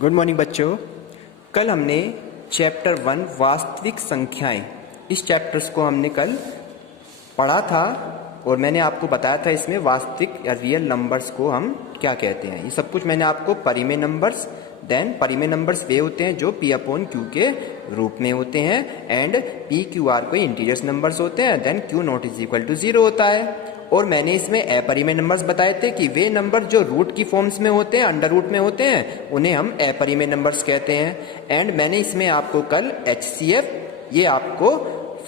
Good morning बच्चों। कल हमने चैप्टर 1 वास्तविक संख्याएं इस चैप्टर्स को हमने कल पढ़ा था और मैंने आपको बताया था इसमें वास्तविक या रियल नंबर्स को हम क्या कहते हैं। ये सब कुछ मैंने आपको परिमेय नंबर्स, देन परिमेय नंबर्स वे होते हैं जो p अपॉन q के रूप में होते हैं एंड p q r कोई इंटीजर्स नंबर्स होते हैं, then q not is equal to 0 होता है। और मैंने इसमें अपरिमेय नंबर्स बताए थे कि वे नंबर जो रूट की फॉर्म्स में होते हैं, अंडर रूट में होते हैं, उन्हें हम अपरिमेय नंबर्स कहते हैं। एंड मैंने इसमें आपको कल HCF ये आपको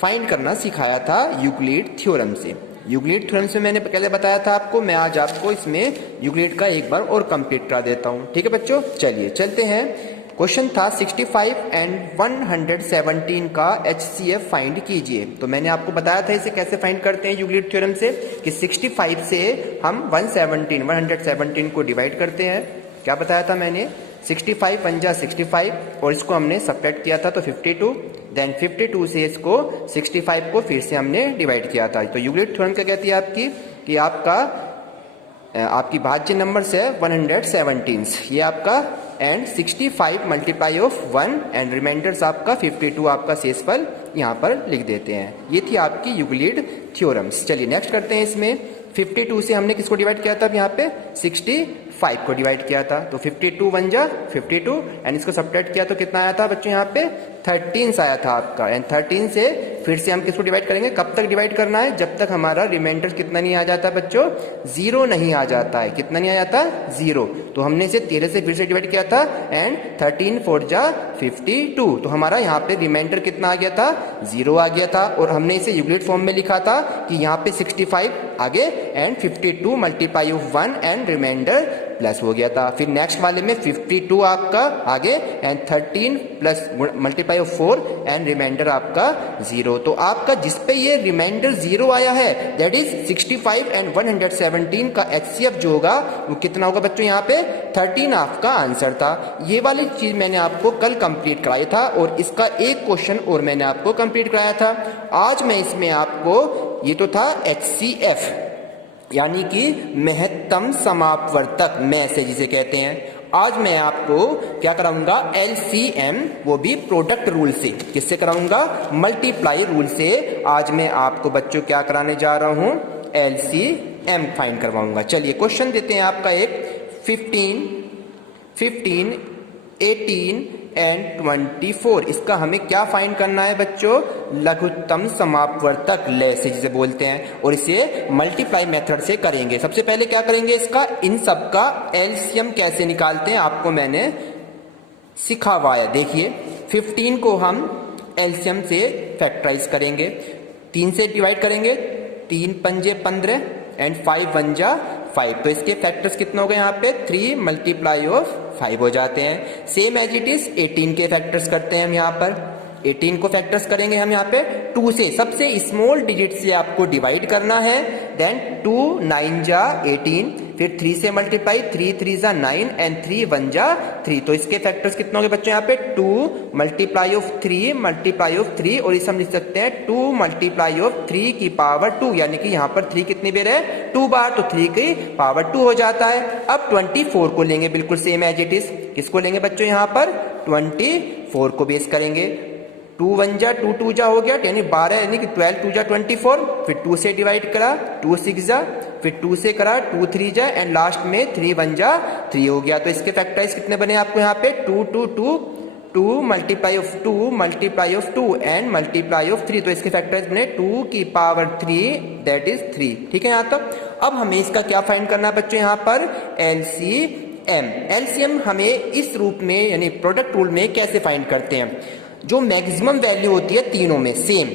फाइंड करना सिखाया था यूक्लिड थ्योरम से। यूक्लिड थ्योरम से मैंने पहले बताया था आपको, मैं आज आपको इसमें यूक्लिड का एक बार और कंप्लीट करा देता हूँ। ठीक है बच्चों, चलिए चलते हैं। क्वेश्चन था 65 एंड 117 का HCF फाइंड कीजिए। तो मैंने आपको बताया था इसे कैसे फाइंड करते हैं यूक्लिड थ्योरम से कि 65 से हम 117 को डिवाइड करते हैं। क्या बताया था मैंने? 65 पंजा 65 और इसको हमने सब्ट्रैक्ट किया था तो 52, देन 52 से इसको 65 को फिर से हमने डिवाइड किया था। तो यूक्लिड थ्योरम क्या कहती है आपकी कि आपकी भाज्य नंबर से 117 ये आपका and 65 multiply of 1 and reminders आपका 52 आपका शेषफल यहाँ पर लिख देते हैं। ये थी आपकी यूक्लिड थ्योरम्स। चलिए नेक्स्ट करते हैं। इसमें 52 से हमने किसको डिवाइड किया था? यहाँ पे 65 को डिवाइड किया था तो 52 1 जा 52 एंड इसको सब्ट्रैक्ट किया तो कितना आया था बच्चों? यहाँ पे 13 आया था आपका। एंड 13 से फिर से हम किसको डिवाइड करेंगे? कब तक डिवाइड करना है? जब तक हमारा रिमाइंडर कितना नहीं आ जाता बच्चों? 0 नहीं आ जाता है। कितना नहीं आ जाता? 0। तो हमने इसे 13 से फिर से डिवाइड किया था एंड 13 4 जा 52 तो हमारा यहाँ पे रिमाइंडर कितना आ गया था? 0 आ गया था। और हमने इसे यूक्लिड फॉर्म में लिखा था कि यहाँ पे 65 आगे and 52 multiply of 1 and reminder plus हो गया था। फिर नेक्स्ट वाले में 52 आपका आगे and 13 plus multiply of 4 and reminder आपका 0। तो आपका जिस पे ये रिमाइंडर 0 आया है दैट इज 65 एंड 117 का HCF जो होगा वो कितना होगा बच्चों? यहाँ पे 13 आपका आंसर था। ये वाली चीज मैंने आपको कल कंप्लीट कराया था और इसका एक क्वेश्चन और मैंने आपको कंप्लीट कराया था। आज मैं इसमें आपको, ये तो था HCF यानी कि महत्तम समापवर्तक में से जिसे कहते हैं, आज मैं आपको क्या कराऊंगा? LCM, वो भी प्रोडक्ट रूल से। किससे कराऊंगा? मल्टीप्लाई रूल से। आज मैं आपको बच्चों क्या कराने जा रहा हूं? LCM फाइंड करवाऊंगा। चलिए क्वेश्चन देते हैं आपका एक 15, 18 एंड 24। इसका हमें क्या फाइंड करना है बच्चों? लघुत्तम समापवर्तक लय से जिसे बोलते हैं और इसे मल्टीप्लाई मेथड से करेंगे। सबसे पहले क्या करेंगे? इसका इन सब का एलसीएम कैसे निकालते हैं आपको मैंने सिखावाया। देखिए 15 को हम एलसीएम से फैक्टराइज करेंगे, 3 से डिवाइड करेंगे, 3 पंजे 15 एंड 5 1 जा 5। तो इसके फैक्टर्स कितने हो गए? यहाँ पे 3 मल्टीप्लाई ऑफ 5 हो जाते हैं। सेम एज इट इज 18 के फैक्टर्स करते हैं हम यहाँ पर। 18 को फैक्टर्स करेंगे हम यहाँ पे 2 से, सबसे स्मॉल डिजिट से आपको डिवाइड करना है। देन 2 9 जा 18, फिर 3 से मल्टीप्लाई, 3 3 जा 9 एंड 3 1 जा 3। तो इसके फैक्टर्स कितने हो गए बच्चों? यहाँ पे 2 मल्टीप्लाई ऑफ 3 मल्टीप्लाई ऑफ 3 और इसे हम लिख सकते हैं 2 मल्टीप्लाई ऑफ 3 की पावर 2 यानी कि यहाँ पर 3 कितनी बार है? 2 बार, तो 3 की पावर 2 हो जाता है। अब 24 को लेंगे बिल्कुल सेम एज इट इज। किसको लेंगे बच्चों? यहाँ पर 24 को बेस करेंगे। 2 1 जा 2 2 जा हो गया यानी 12 यानी कि 12 2 जा 24, फिर 2 से डिवाइड करा 2 6 जा, फिर 2 से करा 2 3 जा एंड लास्ट में 3 1 जा 3 हो गया। तो इसके फैक्टराइज कितने बने आपको यहाँ पे? 2 2 2 2 multiply of 2 multiply of 2 and multiply of 3। तो इसके फैक्टराइज बने 2 की पावर 3 दैट इज 3। ठीक है यहाँ तक। अब हमें इसका क्या फाइंड करना है बच्चों? यहाँ पर LCM। LCM हमें इस रूप में यानी प्रोडक्ट रूल में कैसे फाइंड करते हैं? जो मैक्सिमम वैल्यू होती है तीनों में सेम,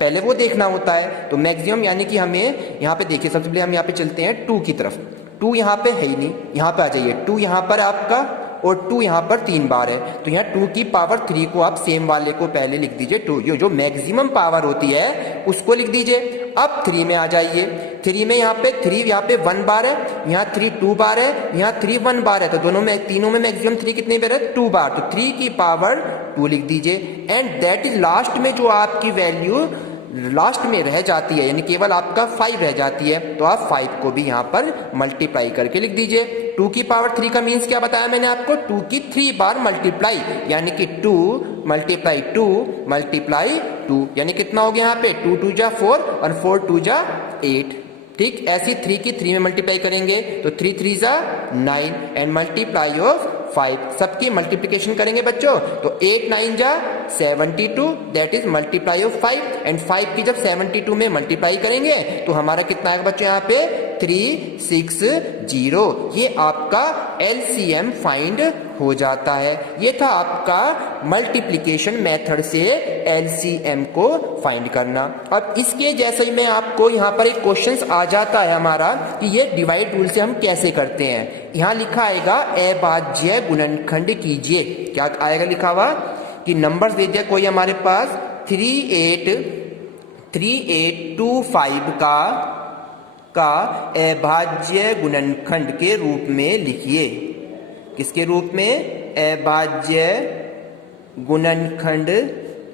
पहले वो देखना होता है। तो मैक्सिमम यानी कि हमें यहाँ पे देखिए, सबसे पहले हम यहाँ पे चलते हैं 2 की तरफ। 2 यहाँ पे है ही नहीं, यहाँ पे आ जाइए। 2 यहाँ पर आपका और 2 यहाँ पर 3 बार है तो यहाँ 2 की पावर 3 को आप सेम वाले को पहले लिख दीजिए। 2 जो मैक्सिमम पावर होती है उसको लिख दीजिए। अब 3 में आ जाइए। 3 में यहाँ पे 3 यहाँ पे 1 बार है, यहाँ 3 2 बार है, यहाँ 3 1 बार है। तो तीनों में मैक्सिमम 3 कितनी बार है? 2 बार। तो 3 की पावर 2 लिख दीजिए। एंड दैट इज लास्ट में जो आपकी वैल्यू लास्ट में रह जाती है, यानी केवल आपका 5 रह जाती है, तो आप 5 को भी यहाँ पर मल्टीप्लाई करके लिख दीजिए। 2 की पावर 3 का मीन्स क्या बताया मैंने आपको, 2 की 3 बार मल्टीप्लाई, यानी कि 2 मल्टीप्लाई 2 मल्टीप्लाई 2, यानी कितना हो गया यहाँ पे 2 2 जा 4 और 4 2 जा 8। ठीक, ऐसी 3 की 3 में मल्टीप्लाई करेंगे तो 3 3 जा 9 एंड मल्टीप्लाई ऑफ 5, सबकी मल्टीप्लिकेशन करेंगे बच्चों तो 8 9 जा 72, that is multiply of 5 and 5 की जब 72 में मल्टीप्लाई करेंगे तो हमारा कितना आएगा बच्चों यहाँ पे 360। ये आपका एलसीएम फाइंड हो जाता है। ये था आपका मल्टीप्लिकेशन मेथड से एलसीएम को फाइंड करना। अब इसके जैसे ही मैं आपको यहाँ पर एक क्वेश्चन आ जाता है हमारा कि ये डिवाइड रूल से हम कैसे करते हैं। यहाँ लिखा आएगा अभाज्य गुणनखंड कीजिए। क्या आएगा लिखा हुआ कि नंबर दे दिया कोई हमारे पास 3825 का अभाज्य गुणनखंड के रूप में लिखिए। किसके रूप में, अभाज्य गुणनखंड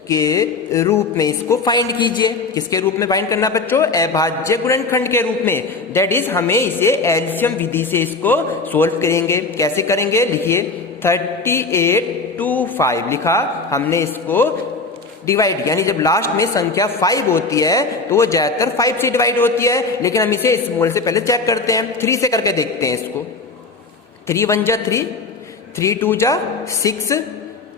के रूप में इसको फाइंड कीजिए। किसके रूप में फाइंड करना बच्चों, अभाज्य गुणनखंड के रूप में, दैट इज हमें इसे एलसीएम विधि से इसको सोल्व करेंगे। कैसे करेंगे लिखिए, 3825 लिखा हमने, इसको डिवाइड, यानी जब लास्ट में संख्या 5 होती है तो वो ज्यादातर 5 से डिवाइड होती है, लेकिन हम इसे स्मॉल से पहले चेक करते हैं, 3 से करके देखते हैं इसको। 3 1 जा 3, 3 2 जा 6,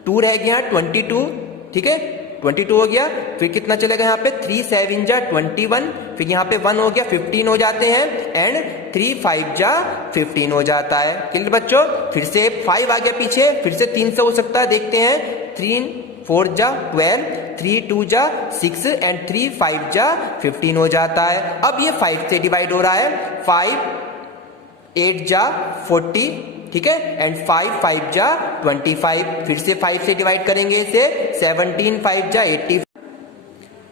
2 रह गया 22, ठीक है 22 हो गया। फिर कितना चलेगा यहाँ पे 3 7 जा 21, फिर यहाँ पे 1 हो गया 15 हो जाते हैं एंड 3 5 जा 15 हो जाता है। क्लियर बच्चों, फिर से 5 आ गया पीछे, फिर से 3 से हो सकता है, देखते हैं 3 4 जा 12, 3 2 जा 6 एंड 3 5 जा 15 हो जाता है। अब ये 5 से डिवाइड हो रहा है, 5 8 जा 40, ठीक है एंड 5 5 जा 25, फिर से 5 से डिवाइड करेंगे इसे, 17 5 जा 80,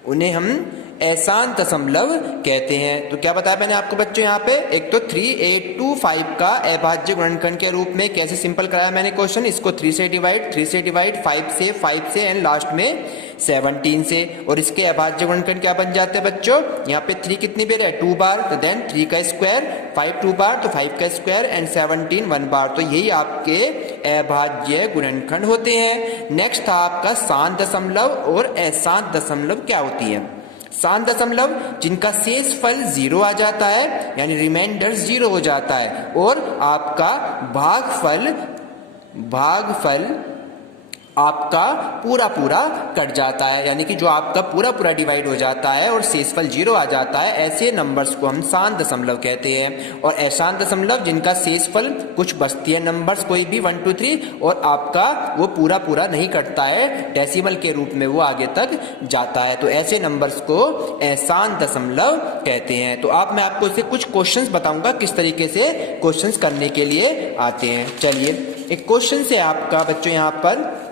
उन्हें हम एहसान दशमलव कहते हैं। तो क्या बताया मैंने आपको बच्चों यहाँ पे, एक तो 3825 का अभाज्य गुणनखंड के रूप में कैसे सिंपल कराया मैंने क्वेश्चन, इसको 3 से डिवाइड 5 से एंड लास्ट में 17 से, और इसके अभाज्य गुणनखंड क्या बन जाते हैं बच्चों, यहाँ पे 3 कितनी बार है 2 बार, तो देन 3 का स्क्वायर, 5 2 बार तो 5 का स्क्वायर एंड 17 1 बार, तो यही आपके अभाज्य गुणनखंड होते हैं। नेक्स्ट था आपका शांत दशमलव और अशांत दशमलव क्या होती है। शांत दशमलव जिनका शेषफल 0 आ जाता है, यानी रिमाइंडर 0 हो जाता है, और आपका भागफल आपका पूरा पूरा कट जाता है, यानी कि जो आपका पूरा पूरा डिवाइड हो जाता है और शेषफल 0 आ जाता है, ऐसे नंबर्स को हम शांत दशमलव कहते हैं। और अशांत दशमलव जिनका शेषफल कुछ बचती है नंबर्स कोई भी 1 2 3 और आपका वो पूरा पूरा नहीं कटता है, डेसिमल के रूप में वो आगे तक जाता है, तो ऐसे नंबर्स को अशांत दशमलव कहते हैं। तो आप मैं आपको इसे कुछ क्वेश्चंस बताऊंगा किस तरीके से क्वेश्चंस करने के लिए आते हैं। चलिए एक क्वेश्चन से आपका बच्चों यहाँ पर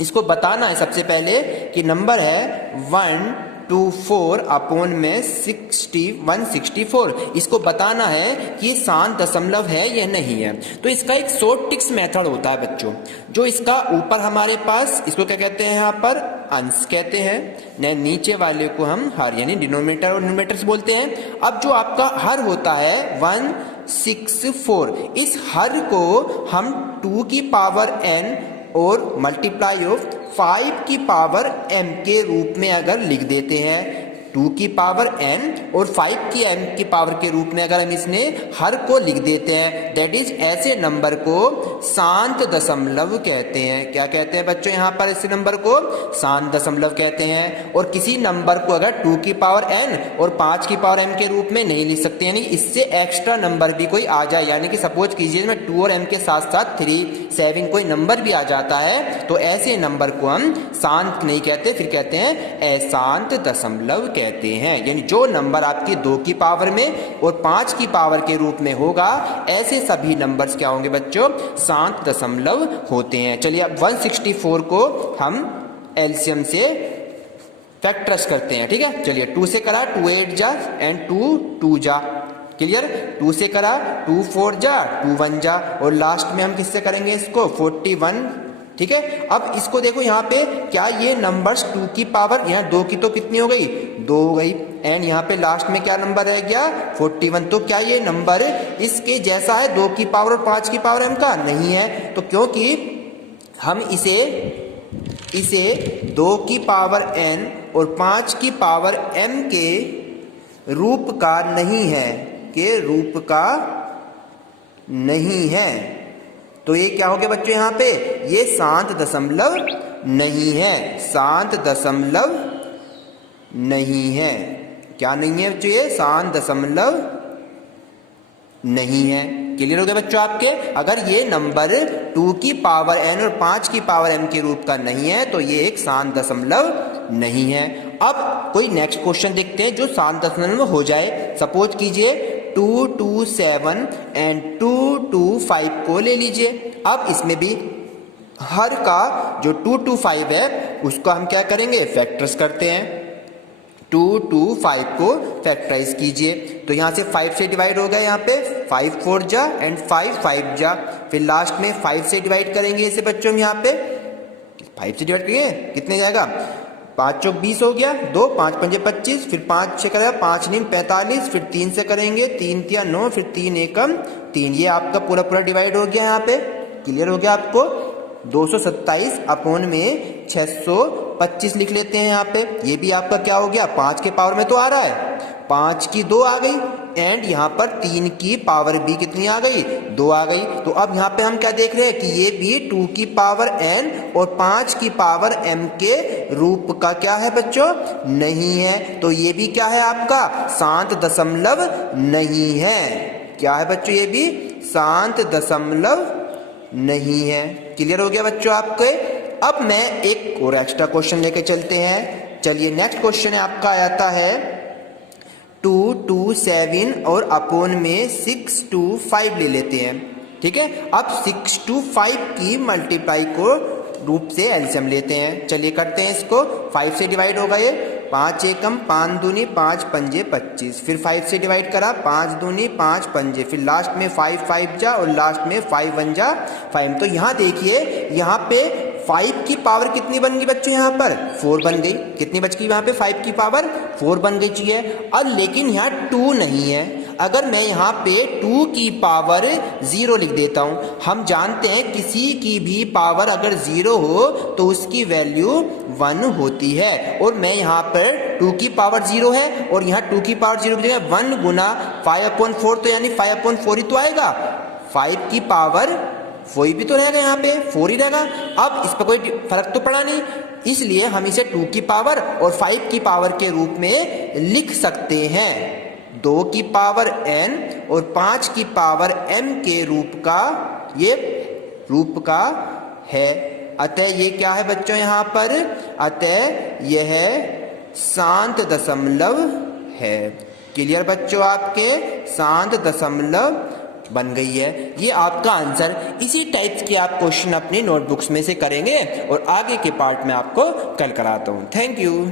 इसको बताना है सबसे पहले कि नंबर है 124 अपॉन में 164, इसको बताना है कि ये शांत दशमलव है या नहीं है। तो इसका एक शॉर्ट टिक्स मेथड होता है बच्चों, जो इसका ऊपर हमारे पास इसको क्या कहते हैं, यहाँ पर अंश कहते हैं, नीचे वाले को हम हर यानी डिनोमिनेटर और न्यूमरेटर बोलते हैं। अब जो आपका हर होता है 164, इस हर को हम 2 की पावर n और मल्टीप्लाई ऑफ 5 की पावर m के रूप में अगर लिख देते हैं, 2 की पावर n और 5 की m की पावर के रूप में अगर हम इसने हर को लिख देते हैं, दैट इज ऐसे नंबर को शांत दशमलव कहते हैं। क्या कहते हैं बच्चों यहाँ पर, ऐसे नंबर को शांत दशमलव कहते हैं। और किसी नंबर को अगर 2 की पावर n और 5 की पावर m के रूप में नहीं लिख सकते, यानी इससे एक्स्ट्रा नंबर भी कोई आ जाए, यानी कि सपोज कीजिए मैं 2 और m के साथ साथ 3 7 कोई नंबर भी आ जाता है, तो ऐसे नंबर को हम शांत नहीं कहते, फिर कहते हैं अशांत दशमलव कहते हैं। यानी जो नंबर आपकी 2 की पावर में और 5 की पावर के रूप में होगा, ऐसे सभी नंबर्स क्या होंगे बच्चों, शांत दशमलव होते हैं। चलिए अब 164 को हम एलसीएम से फैक्टर्स करते हैं, ठीक है। चलिए 2 से करा 2 8 जा एंड 2 2 जा, क्लियर। 2 से करा 2 4 जा 2 1 जा, और लास्ट में हम किससे करेंगे इसको 41, ठीक है। अब इसको देखो यहाँ पे, क्या ये नंबर्स 2 की पावर, यहाँ 2 की तो कितनी हो गई, 2 हो गई, एंड यहाँ पे लास्ट में क्या नंबर रह गया, 41। तो क्या ये नंबर इसके जैसा है 2 की पावर और 5 की पावर m का? नहीं है। तो क्योंकि हम इसे 2 की पावर n और 5 की पावर m के रूप का नहीं है, के रूप का नहीं है, तो ये क्या हो गया बच्चों यहाँ पे, ये शांत दशमलव नहीं है, शांत दशमलव नहीं है। क्या नहीं है बच्चों, ये शांत दशमलव नहीं है। क्लियर हो गया बच्चों आपके? अगर ये नंबर 2 की पावर n और 5 की पावर m के रूप का नहीं है तो ये एक शांत दशमलव नहीं है। अब कोई नेक्स्ट क्वेश्चन देखते हैं जो शांत दशमलव हो जाए। सपोज कीजिए 227 एंड 225 को ले लीजिए। अब इसमें भी हर का जो 225 है उसको हम क्या करेंगे, फैक्टर्स करते हैं। 225 को फैक्टराइज कीजिए, तो यहाँ से 5 से डिवाइड हो गया, यहाँ पे 5 4 जा एंड 5 5 जा, फिर लास्ट में 5 से डिवाइड करेंगे इसे बच्चों, यहाँ पे 5 से डिवाइड करेंगे कितने जाएगा, 5 चौक 20 हो गया, 2 5 पंजे 25, फिर 5 से करेगा 5 9 45, फिर 3 से करेंगे 3 तिया 9, फिर 3 एकम 3, ये आपका पूरा पूरा डिवाइड हो गया यहाँ पे। क्लियर हो गया आपको? 227 अपॉन में 625 लिख लेते हैं यहाँ पे। ये भी आपका क्या हो गया, 5 के पावर में तो आ रहा है, 5 की 2 आ गई, एंड यहाँ पर 3 की पावर भी कितनी आ गई, 2 आ गई। तो अब यहाँ पे हम क्या देख रहे हैं कि ये भी 2 की पावर n और 5 की पावर m के रूप का क्या है बच्चों, नहीं है। तो ये भी क्या है आपका, शांत दशमलव नहीं है। क्या है बच्चों, ये भी शांत दशमलव नहीं है। क्लियर हो गया बच्चों आपके? अब मैं एक और एक्स्ट्रा क्वेश्चन लेके चलते हैं। चलिए नेक्स्ट क्वेश्चन आपका आता है 227 और अपॉन में 625 ले लेते हैं। ठीक है, अब 625 की मल्टीप्लाई को रूप से एलसीएम लेते हैं। चलिए करते हैं इसको, 5 से डिवाइड होगा ये, 5 एकम 5 दूनी 5 पंजे 25, फिर 5 से डिवाइड करा 5 दूनी 5 पंजे, फिर लास्ट में 5 5 जा और लास्ट में 5 1 जा 5। तो यहाँ देखिए, यहाँ पे 5 की पावर कितनी बन गई बच्चों, यहाँ पर 4 बन गई। कितनी बच गई यहाँ पे, 5 की पावर 4 बन गई चाहिए। अब लेकिन यहाँ 2 नहीं है। अगर मैं यहाँ पे 2 की पावर 0 लिख देता हूँ, हम जानते हैं किसी की भी पावर अगर 0 हो तो उसकी वैल्यू 1 होती है, और मैं यहाँ पर 2 की पावर 0 है और यहाँ 2 की पावर 0 की जगह 1 गुना 5/4, तो यानी 5/4 ही तो आएगा। 5 की पावर वही भी तो रहेगा, यहाँ पे 4 ही रहेगा। अब इस पर कोई फर्क तो पड़ा नहीं, इसलिए हम इसे 2 की पावर और 5 की पावर के रूप में लिख सकते हैं। 2 की पावर n और 5 की पावर m के रूप का ये रूप का है। अतः ये क्या है बच्चों यहाँ पर, अतः यह शांत दशमलव है। क्लियर बच्चों आपके, शांत दशमलव बन गई है। ये आपका आंसर। इसी टाइप के आप क्वेश्चन अपनी नोटबुक्स में से करेंगे और आगे के पार्ट में आपको कल कराता हूँ। Thank you.